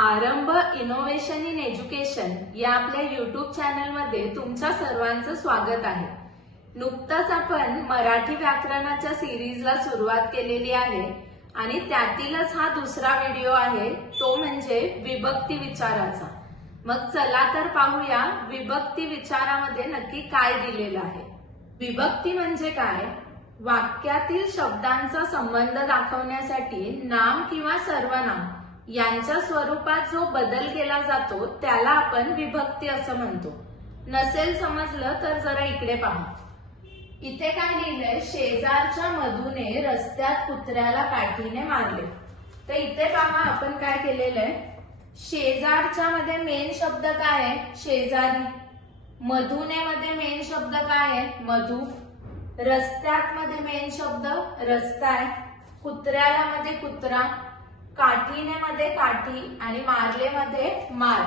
आरंभ innovation in education या आपल्या युट्यूब चॅनलमध्ये तुमच्या सर्वांचं स्वागत आहे। नुकताच आपण मराठी व्याकरणाच्या सिरीजला सुरुवात केलेली आहे आणि त्यातीलच हा दुसरा व्हिडिओ आहे, तो म्हणजे विभक्ती विचाराचा। मग चला तर पाहूया विभक्ती विचारामध्ये नक्की काय दिलेलं आहे। विभक्ती म्हणजे काय? वाक्यातील शब्दांचा संबंध दाखवण्यासाठी नाम किंवा सर्वनाम यांच्या स्वरूपात जो बदल केला जातो त्याला आपण विभक्ती असं म्हणतो। नसेल समजलं तर जरा इकडे पहा। इथे काय लिहिलंय? शेजारच्या मधूने रस्त्यात कुत्र्याला काठीने मारले। तर इथे पहा आपण काय केलेलं आहे, शेजारच्या मध्ये मेन शब्द काय आहे? शेजारी। मधुने मध्ये मेन शब्द काय आहे? मधु। रस्त्यात मध्ये मेन शब्द रस्ता आहे। कुत्र्याला मध्ये कुत्रा, काठीने मध्ये काठी आणि मारले मध्ये मार।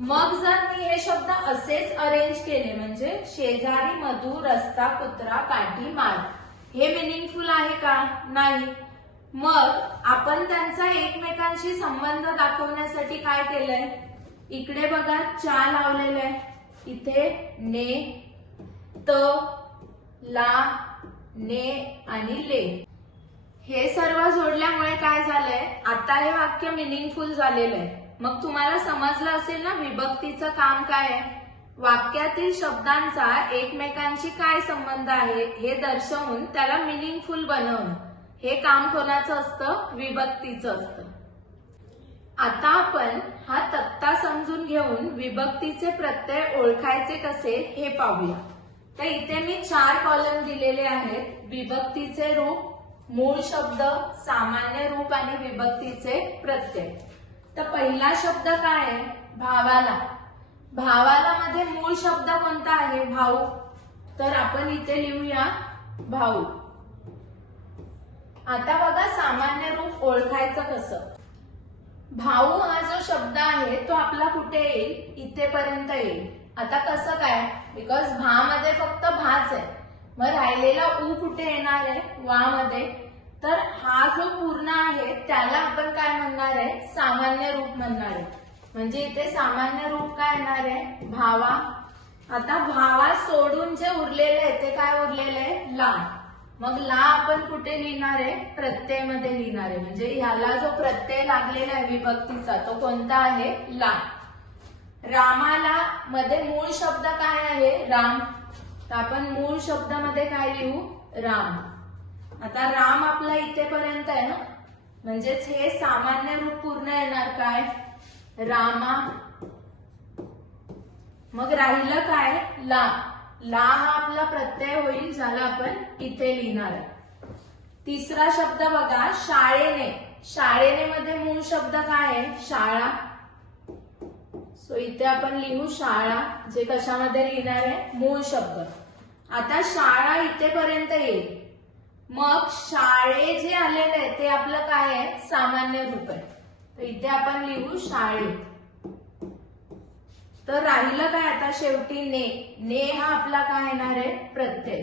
मग जर मी हे शब्द असेच अरेंज केले म्हणजे शेजारी, मधु, रस्ता, कुत्रा, काठी, मार, हे मिनिंगफुल आहे का? नाही। मग आपण त्यांचा एकमेकांशी संबंध दाखवण्यासाठी काय केलंय? इकडे बघा चा लावलेलं आहे। इथे ने, त, ला, ने आणि ले हे सर्व जोडल्यामुळे काय झालंय? आता हे वाक्य मिनिंगफुल झालेलं आहे। मग तुम्हाला समजलं असेल ना विभक्तीचं काम काय आहे? वाक्यातील शब्दांचा एकमेकांशी काय संबंध आहे हे दर्शवून त्याला मिनिंगफुल बनवणं, हे काम कोणाचं असतं? विभक्तीचं असतं। आता आपण हा तक्ता समजून घेऊन विभक्तीचे प्रत्यय ओळखायचे कसे हे पाहूया। तर इथे मी 4 कॉलम दिलेले आहेत। विभक्तीचे रूप, मूळ शब्द, सामान्य रूप आणि विभक्तीचे प्रत्यय। तर पहिला शब्द काय आहे? भावाला। भावाला मध्ये मूळ शब्द कोणता आहे? भाऊ। तर आपण इथे लिहूया भाऊ। आता बघा सामान्य रूप ओळखायचं कसं? भाऊ हा जो शब्द आहे तो आपला कुठे येईल? इथेपर्यंत येईल। आता कसं काय? बिकॉज भा मध्ये फक्त भाच आहे, मग राहिलेला उ कुठे येणार आहे? वा मध्ये। तर हा जो पूर्ण आहे त्याला आपण काय म्हणणार आहे? सामान्य रूप म्हणणार आहे। म्हणजे इथे सामान्य रूप काय येणार आहे? भावा। आता भावा सोडून जे उरलेले आहे ते काय उरलेले आहे? ला। मग ला आपण कुठे लिहिणार आहे? प्रत्यय मध्ये लिहिणार आहे। म्हणजे ह्याला जो प्रत्यय लागलेला आहे विभक्तीचा तो कोणता आहे? ला। रामाला मध्ये मूळ शब्द काय आहे? राम। तर आपण मूळ शब्दामध्ये काय लिहू? राम। आता राम आपला इथेपर्यंत आहे ना, म्हणजेच हे सामान्य रूप पूर्ण येणार काय? रामा। मग राहिलं काय? ला। ला हा आपला प्रत्यय होईल ज्याला आपण इथे लिहिणार आहे। तिसरा शब्द बघा शाळेने। शाळेने मध्ये मूळ शब्द काय आहे? शाळा। सो इथे आपण लिहू शाळा, जे कशामध्ये लिहिणार आहे? मूळ शब्द। आता शाळा इथेपर्यंत येईल, मग शाळे जे आलेले आहे ते आपलं काय आहे? सामान्य रूप आहे। तर इथे आपण लिहू शाळे। तर राहिलं काय आता शेवटी? ने। ने हा आपला काय येणार आहे? प्रत्यय।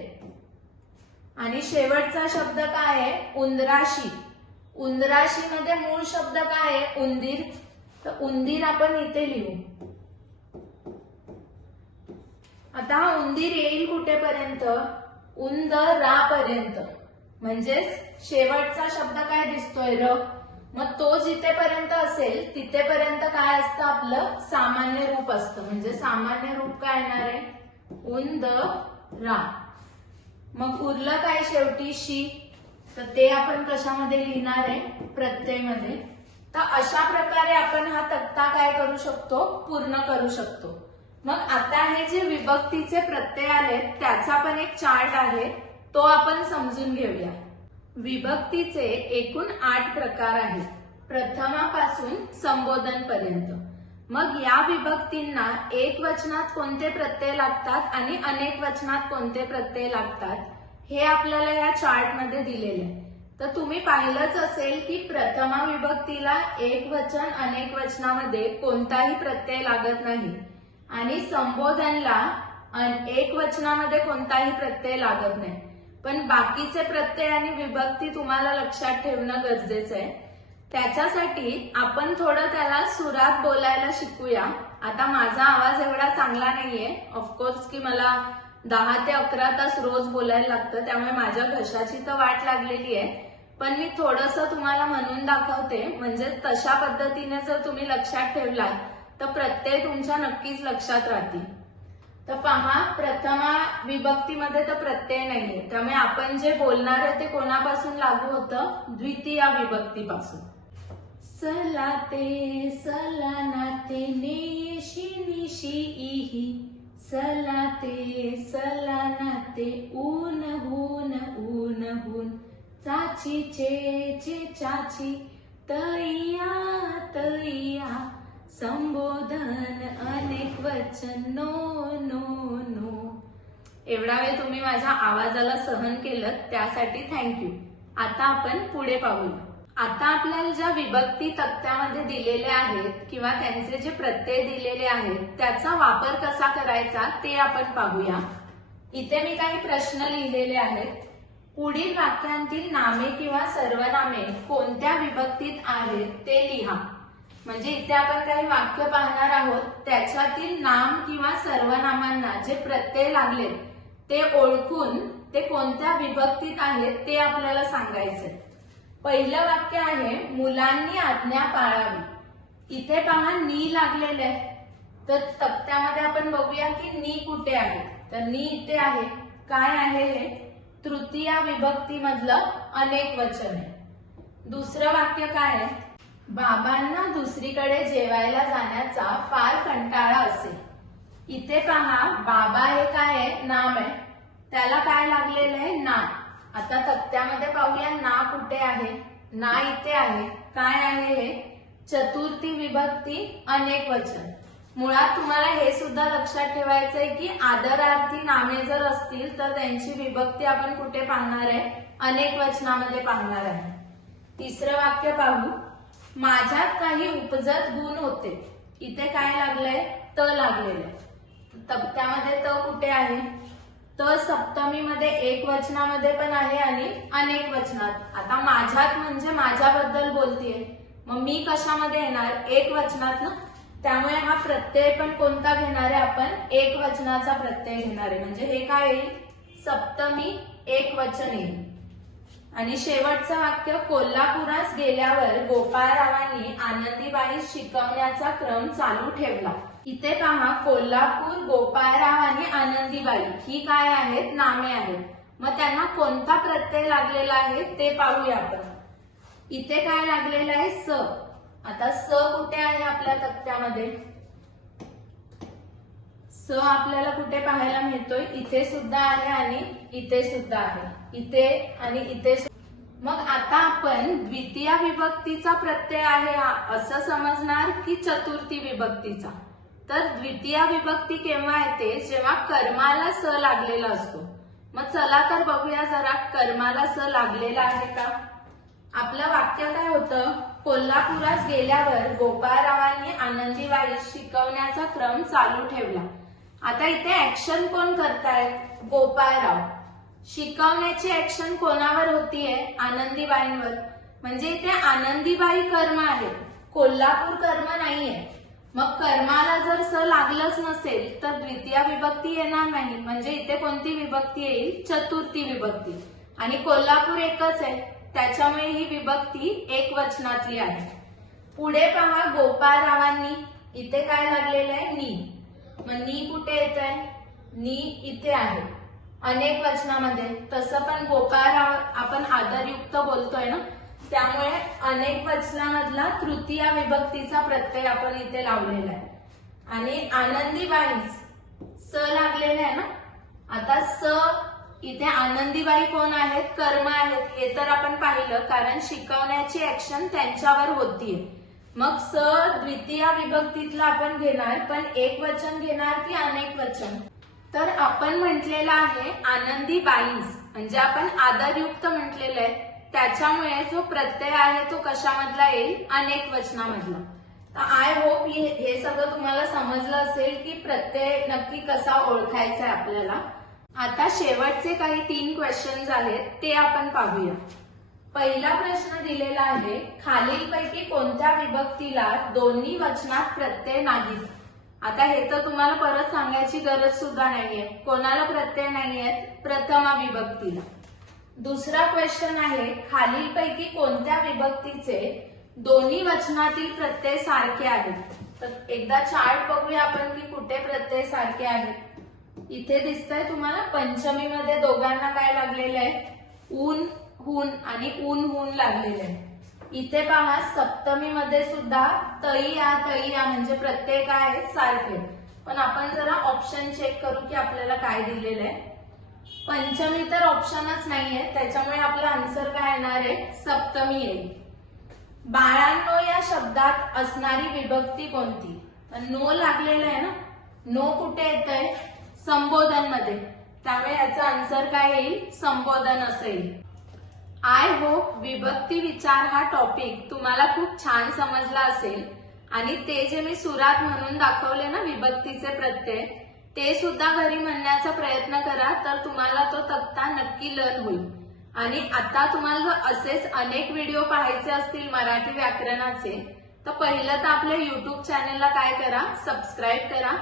आणि शेवटचा शब्द काय आहे? उंदराशी। उंदराशी मध्ये मूळ शब्द काय आहे? उंदीर। तर उंदीर आपण इथे लिहू। आता हा उंदीर येईल कुठेपर्यंत? उंदरापर्यंत। म्हणजेच शेवटचा शब्द काय दिसतोय? र। मग तो जिथेपर्यंत असेल तिथेपर्यंत काय असतं? आपलं सामान्य रूप असतं। म्हणजे सामान्य रूप काय येणार आहे? उंदरा। मग उरलं काय शेवटी? शी। तर ते आपण कशामध्ये लिहिणार आहे? प्रत्यय मध्ये। तर अशा प्रकारे आपण हा तक्ता काय करू शकतो? पूर्ण करू शकतो। मग आता हे जे विभक्तीचे प्रत्यय आलेत त्याचा पण एक चार्ट आहे, तो आपण समजून घेऊया। विभक्तीचे एकूण 8 प्रकार आहेत, प्रथमापासून संबोधन पर्यंत। मग या विभक्तींना एक वचनात कोणते प्रत्यय लागतात आणि अनेक वचनात कोणते प्रत्यय लागतात हे आपल्याला या चार्ट मध्ये दिलेले आहे। तर तुम्ही पाहिलंच असेल की प्रथमा विभक्तीला एक वचन अनेक वचनामध्ये कोणताही प्रत्यय लागत नाही आणि संबोधनला एक वचनामध्ये कोणताही प्रत्यय लागत नाही। पण बाकीचे प्रत्यय आणि विभक्ती तुम्हाला लक्षात ठेवणं गरजेचं आहे। त्याच्यासाठी आपण थोडं त्याला सुरात बोलायला शिकूया. आता माझा आवाज एवढा चांगला नाहीये, ऑफकोर्स की मला 10 ते 11 तास रोज बोलायला लागतं, त्यामुळे माझ्या घशाची तर वाट लागलेली आहे. पण मी थोडंसं तुम्हाला म्हणून दाखवते, म्हणजे तशा पद्धतीने जर तुम्ही लक्षात ठेवलात तर प्रत्यय तुमच्या नक्कीच लक्षात राहतील. तर पहा, प्रथमा विभक्तीमध्ये तर प्रत्यय नाहीये, त्यामुळे आपण जे बोलणार आहे ते कोणापासून लागू होतं? द्वितीया विभक्तीपासून. सलाते सलानाते नेयेशी निशी इही, सलाते सलानाते ऊन हून ऊन हून, चाची चे चाची, तैया तैया, संबोधन अनेक वचन नो नो नो. एवढा वेळ तुम्ही माझ्या आवाजाला सहन केलं त्यासाठी थँक्यू. आता आपण पुढे पाहूया. आता आपल्याला ज्या विभक्ती तक्त्यामध्ये दिलेल्या आहेत किंवा त्यांचे जे प्रत्यय दिलेले आहेत त्याचा वापर कसा करायचा ते आपण पाहूया. इथे मी काही प्रश्न लिहिलेले आहेत. पुढील वाक्यांतील नामे किंवा सर्वनामे कोणत्या विभक्तीत आहेत ते लिहा. म्हणजे इथे आपण काही वाक्य पाहणार आहोत, त्याच्यातील नाम किंवा सर्वनामांना जे प्रत्यय लागले ते ओळखून ते कोणत्या विभक्तीत आहेत ते आपल्याला सांगायचे. पहिलं वाक्य आहे, मुलांनी आज्ञा पाळावी. इथे पहा नी लागलेले आहे, तर तक्त्यामध्ये आपण बघूया की नी कुठे आहे. तर नी इथे आहे. काय आहे हे? तृतीया विभक्ती मधलं अनेक वचन आहे. दुसरं वाक्य काय आहे? बाबांना दुसरीकडे जेवायला जाण्याचा फार कंटाळा असेल. इथे पहा बाबा हे काय आहे? नाम आहे, त्याला काय लागलेलं आहे? ना. आता तक्त्यामध्ये पाहूया ना कुठे आहे. ना इथे आहे. काय आहे हे? चतुर्थी विभक्ती अनेक वचन. मुळात तुम्हाला हे सुद्धा लक्षात ठेवायचंय की आदरार्थी नामे जर असतील तर त्यांची विभक्ती आपण कुठे पाहणार आहे? अनेक वचनामध्ये पाहणार आहे. तिसरं वाक्य पाहू. माझ्यात काही उपजत गुण होते. इथे काय लागलंय? त लागलेलं. तक्त्यामध्ये त कुठे आहे? त सप्तमीमध्ये एक वचनामध्ये पण आहे आणि अनेक वचनात. आता माझ्यात म्हणजे माझ्याबद्दल बोलतीये, मग मी कशामध्ये येणार? एक वचनात ना. त्यामुळे हा प्रत्यय पण कोणता घेणार आहे आपण? एक वचनाचा प्रत्यय घेणार आहे. म्हणजे हे काय येईल? सप्तमी एक वचन येईल. आणि शेवटचं वाक्य, कोल्हापुरास गेल्यावर गोपाळरावांनी आनंदीबाई शिकवण्याचा क्रम चालू ठेवला. इथे पहा कोल्हापूर, गोपाळराव आणि आनंदीबाई ही काय आहेत? नामे आहेत. मग त्यांना कोणता प्रत्यय लागलेला आहे ते पाहूया आपण. इथे काय लागलेलं आहे? स. आता स कुठे आहे आपल्या तक्त्यामध्ये? स आपल्याला कुठे पाहायला मिळतोय? इथे सुद्धा आहे आणि इथे सुद्धा आहे. इथे आणि इथे. मग आता आपण द्वितीया विभक्तीचा प्रत्यय आहे असं समजणार की चतुर्थी विभक्तीचा? तर द्वितीया विभक्ती केव्हा येते? जेव्हा कर्माला स लागलेला असतो. मग चला तर बघूया जरा कर्माला स लागलेला आहे का. आपलं वाक्य काय होतं? कोल्हापुरास गेल्यावर गोपाळरावांनी आनंदीबाई शिकवण्याचा क्रम चालू ठेवला. आता इथे ऍक्शन कोण करतायत? गोपाळराव. शिकवण्याची ऍक्शन कोणावर होतीये? आनंदीबाईंवर. म्हणजे इथे आनंदीबाई कर्म आहे, कोल्हापूर कर्म नाहीये. मग कर्माला जर स लागलंच नसेल तर द्वितीया विभक्ती येणार नाही. म्हणजे इथे कोणती विभक्ती येईल? चतुर्थी विभक्ती. आणि कोल्हापूर एकच आहे, त्याच्यामुळे ही विभक्ती एक वचनातली आहे. पुढे पहा गोपाळरावांनी. इथे काय लागलेलं आहे? नी. मग नी कुठे येत आहे? नी इथे आहे अनेक वचनामध्ये. तसं पण गोपाळराव आपण आदरयुक्त बोलतोय ना, त्यामुळे अनेक वचनामधला तृतीया विभक्तीचा प्रत्यय आपण इथे लावलेला आहे. आणि आनंदीबाई स लागलेले आहे ना. आता स इथे आनंदीबाई कोण आहेत? कर्म आहेत. हे तर आपण पाहिलं, कारण शिकवण्याची ऍक्शन त्यांच्यावर होतीये. मग स द्वितीया विभक्तीतला आपण घेणार, पण एक वचन घेणार की अनेक वचन? तर आपण म्हटलेलं आहे आनंदीबाईंस, म्हणजे आपण आदरयुक्त म्हटलेलं आहे, त्याच्यामुळे जो प्रत्यय आहे तो कशामधला येईल? अनेक वचनामधला. तर आय होप हे सगळं तुम्हाला समजलं असेल की प्रत्यय नक्की कसा ओळखायचा आहे आपल्याला. आता शेवटचे काही 3 क्वेश्चन्स आहेत ते आपण पाहूया. पहिला प्रश्न दिलेला आहे, खालीलपैकी कोणत्या विभक्तीला दोन्ही वचनात प्रत्यय नाहीत? आता हे तर तुम्हाला परत सांगायची गरज सुद्धा नाहीये. कोणाला प्रत्यय नाहीयेत? प्रथमा विभक्तीला. दुसरा क्वेश्चन आहे, खालीलपैकी कोणत्या विभक्तीचे दोन्ही वचनातील प्रत्यय सारखे आहेत? तर एकदा चार्ट बघूया आपण की कुठे प्रत्यय सारखे आहेत. इथे दिसतंय तुम्हाला पंचमी मध्ये दोघांना काय लागलेलं आहे? ऊन हून आणि ऊन हून लागलेले आहे. इथे पहा सप्तमी मध्ये सुद्धा तैया म्हणजे प्रत्यय काय आहेत? सारखे. पण आपण जरा ऑप्शन चेक करू की आपल्याला काय दिलेलं आहे. पंचमी तर ऑप्शनच नाहीये, त्याच्यामुळे आपला आन्सर काय येणार आहे? सप्तमी येईल. बाळांनो या शब्दात असणारी विभक्ती कोणती? नो लागलेलं आहे ना. नो कुठे येतंय? संबोधन मध्ये. त्यामुळे याचा आन्सर काय येईल? संबोधन असेल. आय होप विभक्ती विचार हा टॉपिक तुम्हाला खूप छान समजला असेल आणि ते जे मी सुरात म्हणून दाखवले ना विभक्तीचे प्रत्यय, ते सुद्धा घरी म्हणण्याचा प्रयत्न करा, तर तुम्हाला तो तक्ता नक्की लर्न होईल. आणि आता तुम्हाला जर असेच अनेक व्हिडिओ पाहायचे असतील मराठी व्याकरणाचे, तर पहिलं तर आपल्या युट्यूब चॅनलला काय करा? सबस्क्राईब करा.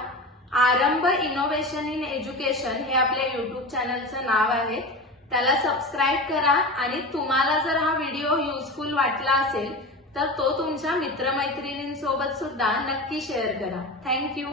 आरंभ इनोव्हेशन इन एज्युकेशन हे आपल्या युट्यूब चॅनलचं नाव आहे. त्याला सबस्क्राईब करा आणि तुम्हाला जर हा व्हिडिओ युजफुल वाटला असेल तर तो तुमच्या मित्रमैत्रिणींसोबत सुद्धा नक्की शेअर करा. थँक्यू.